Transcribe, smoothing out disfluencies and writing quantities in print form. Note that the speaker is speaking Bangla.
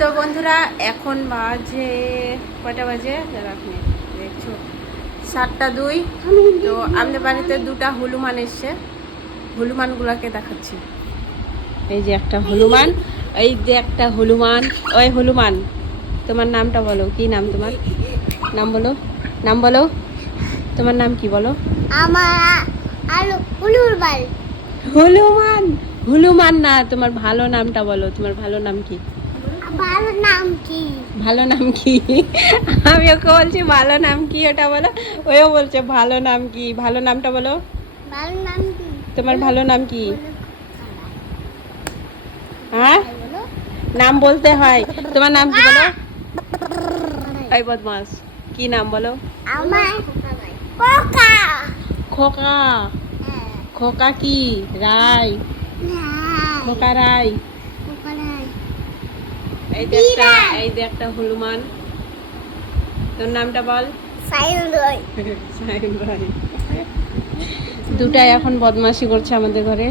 তো বন্ধুরা এখন বাজে কয়টা বাজে আপনি দেখছো 7:02। তো আমাদের বাড়িতে দুটা হনুমান এসছে, হনুমানগুলোকে দেখাচ্ছি। এই যে একটা হনুমান, এই যে একটা হনুমান। ওই হনুমান, তোমার নামটা বলো, কি নাম তোমার? নাম বলো, নাম বলো, তোমার নাম কি বলো? আমার আলো হলুমান। হনুমান, হনুমান না, তোমার ভালো নামটা বলো। তোমার ভালো নাম কি? ভালো নাম কি? ভালো নাম কি? আমি ওকে বলছি ভালো নাম কি, ওটা বলো। ওও বলছে ভালো নাম কি, ভালো নামটা বলো। ভালো নাম কি? তোমার ভালো নাম কি? বলো। হ্যাঁ, বলো। নাম বলতে হয়। তোমার নাম কি বলো? এই বদমাস, কি নাম বলো? আমার কোকা। খোকা। খোকা কি? রায়, খোকা রায়। এই যে একটা হনুমান। তোর নামটা বল। সাইন রয়। সাইন ভাই। দুটাই এখন বদমাশি করছে আমাদের ঘরে।